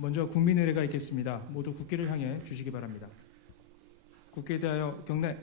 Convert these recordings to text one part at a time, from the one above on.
먼저 국민의례가 있겠습니다. 모두 국기를 향해 주시기 바랍니다. 국기에 대하여 경례.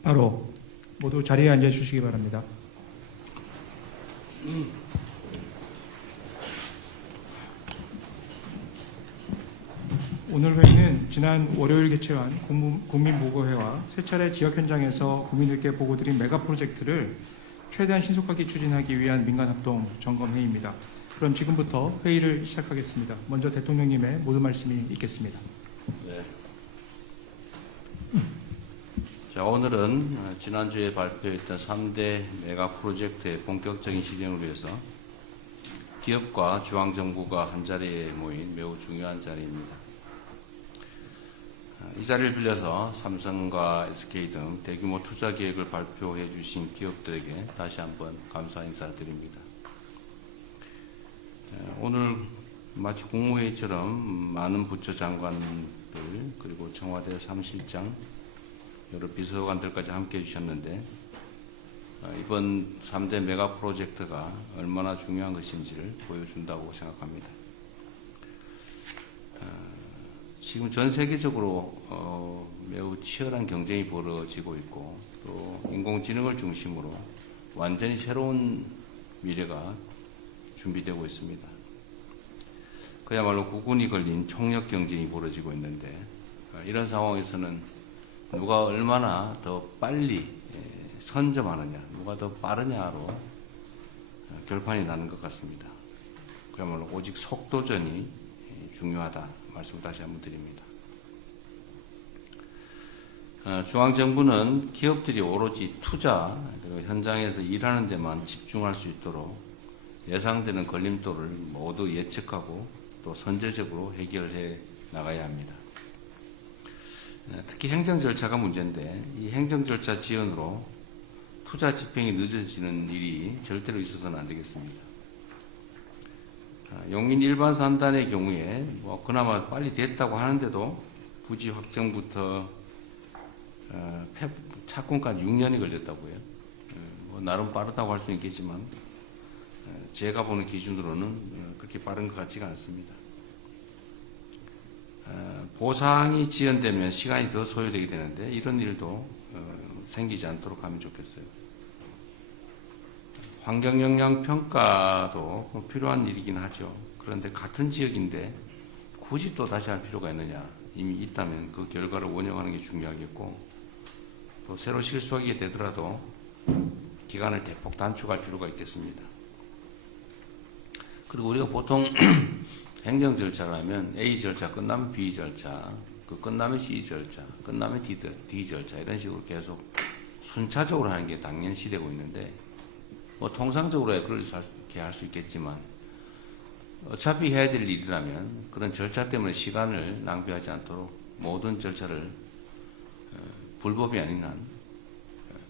바로 모두 자리에 앉아 주시기 바랍니다. 오늘 회의는 지난 월요일 개최한 국민보고회와 세 차례 지역 현장에서 국민들께 보고드린 메가 프로젝트를 최대한 신속하게 추진하기 위한 민간합동 점검회의입니다. 그럼 지금부터 회의를 시작하겠습니다. 먼저 대통령님의 모든 말씀이 있겠습니다. 네. 자, 오늘은 지난주에 발표했던 3대 메가 프로젝트의 본격적인 실행을 위해서 기업과 중앙정부가 한자리에 모인 매우 중요한 자리입니다. 이 자리를 빌려서 삼성과 SK 등 대규모 투자 계획을 발표해 주신 기업들에게 다시 한번 감사 인사를 드립니다. 오늘 마치 국무회의처럼 많은 부처 장관들 그리고 청와대 사무실장 여러 비서관들까지 함께해 주셨는데 이번 3대 메가 프로젝트가 얼마나 중요한 것인지를 보여준다고 생각합니다. 지금 전 세계적으로 매우 치열한 경쟁이 벌어지고 있고 또 인공지능을 중심으로 완전히 새로운 미래가 준비되고 있습니다. 그야말로 구군이 걸린 총력 경쟁이 벌어지고 있는데 이런 상황에서는 누가 얼마나 더 빨리 선점하느냐, 누가 더 빠르냐로 결판이 나는 것 같습니다. 그야말로 오직 속도전이 중요하다 말씀을 다시 한번 드립니다. 중앙정부는 기업들이 오로지 투자, 그리고 현장에서 일하는 데만 집중할 수 있도록 예상되는 걸림돌을 모두 예측하고 또 선제적으로 해결해 나가야 합니다. 특히 행정 절차가 문제인데 이 행정 절차 지연으로 투자 집행이 늦어지는 일이 절대로 있어서는 안 되겠습니다. 용인 일반 산단의 경우에 그나마 빨리 됐다고 하는데도 부지 확정부터 착공까지 6년이 걸렸다고요. 나름 빠르다고 할 수는 있겠지만 제가 보는 기준으로는 그렇게 빠른 것 같지가 않습니다. 보상이 지연되면 시간이 더 소요되게 되는데 이런 일도 생기지 않도록 하면 좋겠어요. 환경영향평가도 필요한 일이긴 하죠. 그런데 같은 지역인데 굳이 또 다시 할 필요가 있느냐. 이미 있다면 그 결과를 원용하는 게 중요하겠고 또 새로 실수하게 되더라도 기간을 대폭 단축할 필요가 있겠습니다. 그리고 우리가 보통 행정 절차를 하면 A 절차 끝나면 B 절차, 그 끝나면 C 절차, 끝나면 D 절차 이런 식으로 계속 순차적으로 하는 게 당연시되고 있는데 통상적으로 그렇게 할 수 있겠지만 어차피 해야 될 일이라면 그런 절차 때문에 시간을 낭비하지 않도록 모든 절차를 불법이 아닌 한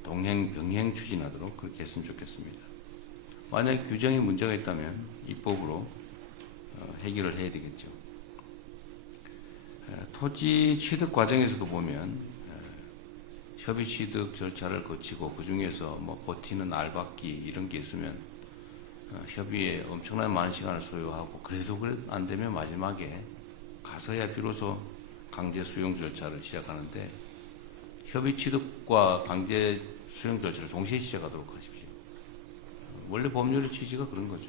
동행 병행 추진하도록 그렇게 했으면 좋겠습니다. 만약에 규정에 문제가 있다면 입법으로 해결을 해야 되겠죠. 토지 취득 과정에서도 보면 협의 취득 절차를 거치고 그 중에서 버티는 알박기 이런 게 있으면 협의에 엄청나게 많은 시간을 소요하고 그래도 안 되면 마지막에 가서야 비로소 강제 수용 절차를 시작하는데 협의 취득과 강제 수용 절차를 동시에 시작하도록 하십시오. 원래 법률의 취지가 그런 거죠.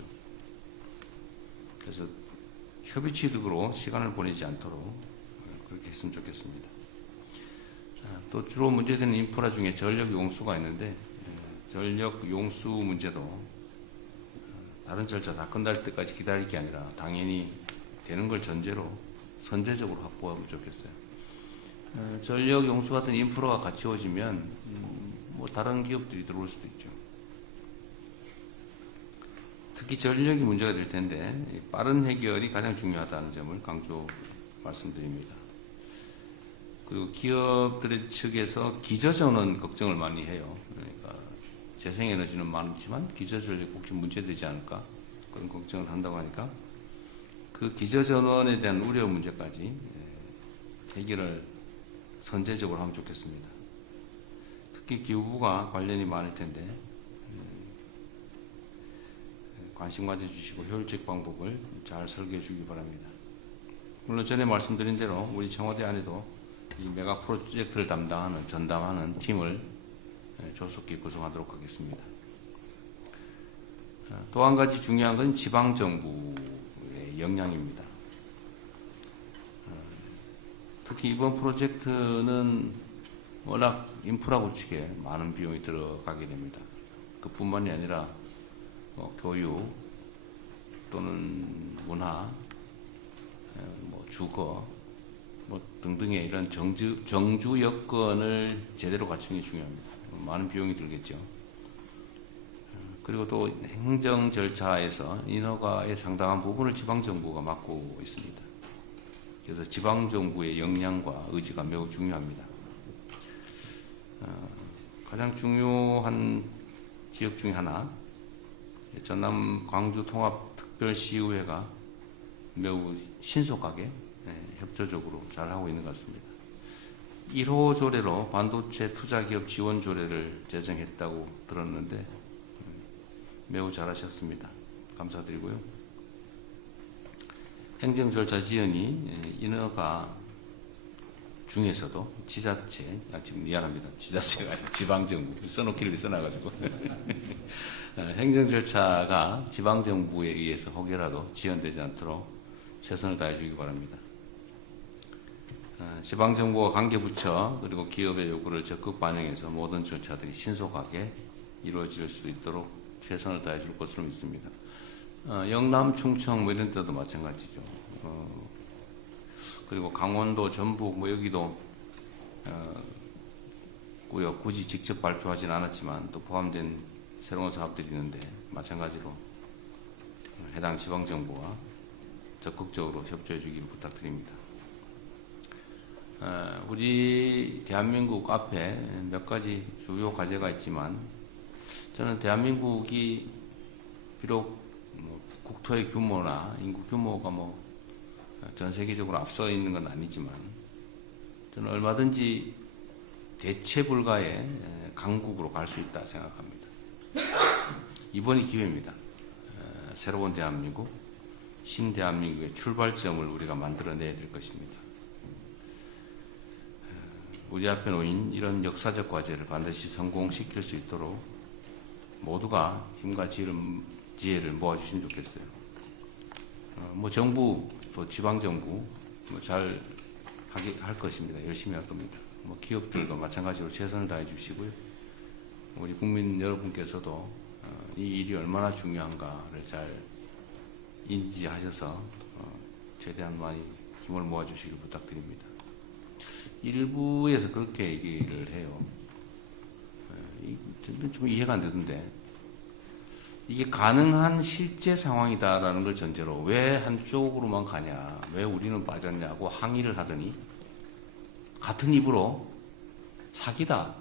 그래서 협의 취득으로 시간을 보내지 않도록 그렇게 했으면 좋겠습니다. 또 주로 문제되는 인프라 중에 전력 용수가 있는데 전력 용수 문제도 다른 절차 다 끝날 때까지 기다릴 게 아니라 당연히 되는 걸 전제로 선제적으로 확보하면 좋겠어요. 전력 용수 같은 인프라가 갖추어지면 뭐 다른 기업들이 들어올 수도 있죠. 특히 전력이 문제가 될 텐데 빠른 해결이 가장 중요하다는 점을 강조 말씀드립니다. 그리고 기업들의 측에서 기저전원 걱정을 많이 해요. 그러니까 재생에너지는 많지만 기저전력 혹시 문제되지 않을까 그런 걱정을 한다고 하니까 그 기저전원에 대한 우려 문제까지 해결을 선제적으로 하면 좋겠습니다. 특히 기후부가 관련이 많을 텐데 관심 가져주시고 효율적 방법을 잘 설계해 주기 바랍니다. 물론 전에 말씀드린 대로 우리 청와대 안에도 이 메가 프로젝트를 전담하는 팀을 조속히 구성하도록 하겠습니다. 또 한 가지 중요한 건 지방정부의 역량입니다. 특히 이번 프로젝트는 워낙 인프라 구축에 많은 비용이 들어가게 됩니다. 그뿐만이 아니라 교육 또는 문화, 주거 등등의 이런 정주 여건을 제대로 갖추는 게 중요합니다. 많은 비용이 들겠죠. 그리고 또 행정 절차에서 인허가의 상당한 부분을 지방정부가 맡고 있습니다. 그래서 지방정부의 역량과 의지가 매우 중요합니다. 가장 중요한 지역 중에 하나, 전남 광주 통합특별시의회가 매우 신속하게 협조적으로 잘 하고 있는 것 같습니다. 1호 조례로 반도체 투자기업 지원 조례를 제정했다고 들었는데 매우 잘하셨습니다. 감사드리고요. 행정 절차 지연이 인허가 중에서도 지자체, 지금 미안합니다. 지자체가 아니라 지방정부 써놓기를 써놔가지고 행정 절차가 지방정부에 의해서 혹여라도 지연되지 않도록 최선을 다해주기 바랍니다. 지방정부와 관계부처 그리고 기업의 요구를 적극 반영해서 모든 절차들이 신속하게 이루어질 수 있도록 최선을 다해줄 것으로 믿습니다. 영남, 충청 이런 데도 마찬가지죠. 그리고 강원도, 전북 여기도 구역 굳이 직접 발표하진 않았지만 또 포함된 새로운 사업들이 있는데 마찬가지로 해당 지방정부와 적극적으로 협조해 주기를 부탁드립니다. 우리 대한민국 앞에 몇 가지 주요 과제가 있지만 저는 대한민국이 비록 국토의 규모나 인구 규모가 전 세계적으로 앞서 있는 건 아니지만 저는 얼마든지 대체 불가의 강국으로 갈 수 있다 생각합니다. 이번이 기회입니다. 새로운 대한민국, 신대한민국의 출발점을 우리가 만들어내야 될 것입니다. 우리 앞에 놓인 이런 역사적 과제를 반드시 성공시킬 수 있도록 모두가 힘과 지혜를 모아주시면 좋겠어요. 정부 또 지방정부 잘 할 것입니다. 열심히 할 겁니다. 기업들도 마찬가지로 최선을 다해 주시고요. 우리 국민 여러분께서도 이 일이 얼마나 중요한가를 잘 인지하셔서 최대한 많이 힘을 모아주시길 부탁드립니다. 일부에서 그렇게 얘기를 해요. 좀 이해가 안 되던데 이게 가능한 실제 상황이다라는 걸 전제로 왜 한쪽으로만 가냐, 왜 우리는 빠졌냐고 항의를 하더니 같은 입으로 사기다,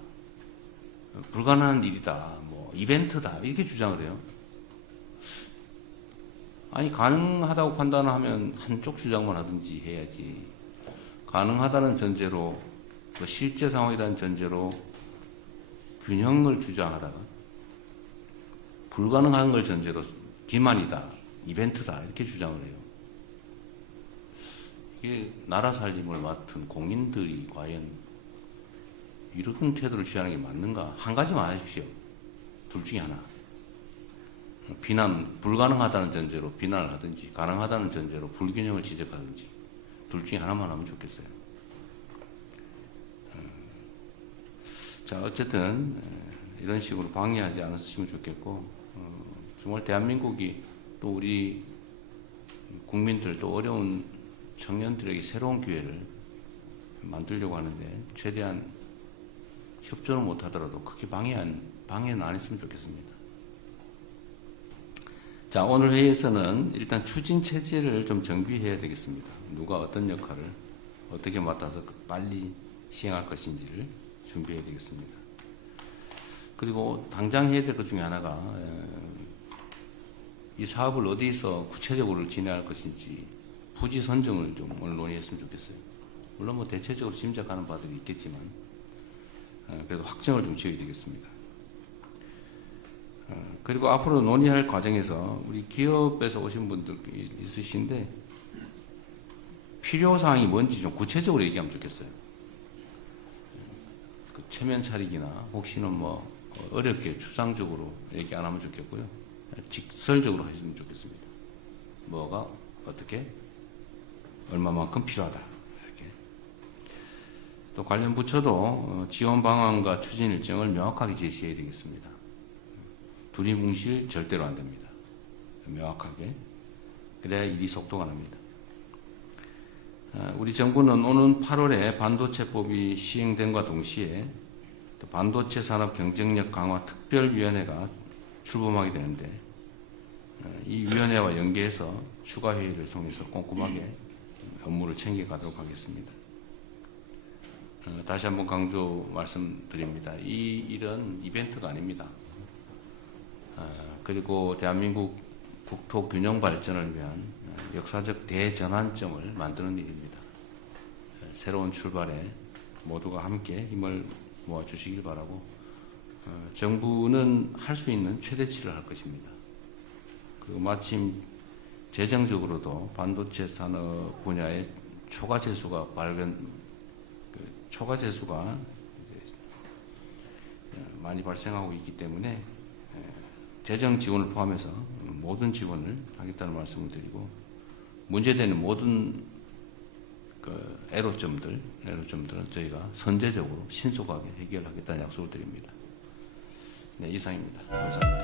불가능한 일이다, 이벤트다 이렇게 주장을 해요. 아니 가능하다고 판단하면 한쪽 주장만 하든지 해야지. 가능하다는 전제로 또 실제 상황이라는 전제로 균형을 주장하다가 불가능한 걸 전제로 기만이다, 이벤트다 이렇게 주장을 해요. 이게 나라 살림을 맡은 공인들이 과연 이런 태도를 취하는 게 맞는가? 한 가지만 하십시오. 둘 중에 하나. 불가능하다는 전제로 비난을 하든지 가능하다는 전제로 불균형을 지적하든지 둘 중에 하나만 하면 좋겠어요. 자, 어쨌든 이런 식으로 방해하지 않았으면 좋겠고, 정말 대한민국이 또 우리 국민들 또 어려운 청년들에게 새로운 기회를 만들려고 하는데 최대한 협조는 못하더라도 크게 방해는 안 했으면 좋겠습니다. 자, 오늘 회의에서는 일단 추진 체제를 좀 정비해야 되겠습니다. 누가 어떤 역할을 어떻게 맡아서 빨리 시행할 것인지를 준비해야 되겠습니다. 그리고 당장 해야 될 것 중에 하나가 이 사업을 어디서 구체적으로 진행할 것인지 부지 선정을 좀 오늘 논의했으면 좋겠어요. 물론 뭐 대체적으로 짐작하는 바들이 있겠지만 그래도 확정을 좀 지어야 되겠습니다. 그리고 앞으로 논의할 과정에서 우리 기업에서 오신 분들 있으신데 필요사항이 뭔지 좀 구체적으로 얘기하면 좋겠어요. 그 체면 차리기나 혹시는 뭐 어렵게 추상적으로 얘기 안 하면 좋겠고요. 직설적으로 하시면 좋겠습니다. 뭐가 어떻게 얼마만큼 필요하다. 이렇게. 또 관련 부처도 지원 방안과 추진 일정을 명확하게 제시해야 되겠습니다. 두리뭉실 절대로 안 됩니다. 명확하게. 그래야 일이 속도가 납니다. 우리 정부는 오는 8월에 반도체법이 시행됨과 동시에 반도체 산업 경쟁력 강화 특별위원회가 출범하게 되는데 이 위원회와 연계해서 추가 회의를 통해서 꼼꼼하게 업무를 챙겨가도록 하겠습니다. 다시 한번 강조 말씀드립니다. 이 일은 이벤트가 아닙니다. 그리고 대한민국 국토 균형 발전을 위한 역사적 대전환점을 만드는 일입니다. 새로운 출발에 모두가 함께 힘을 모아주시길 바라고 정부는 할 수 있는 최대치를 할 것입니다. 그리고 마침 재정적으로도 반도체 산업 분야의 초과 재수가 많이 발생하고 있기 때문에 재정 지원을 포함해서 모든 지원을 하겠다는 말씀을 드리고 문제되는 모든 그 애로점들은 저희가 선제적으로 신속하게 해결하겠다는 약속을 드립니다. 네, 이상입니다. 감사합니다.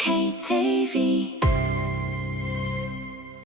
KTV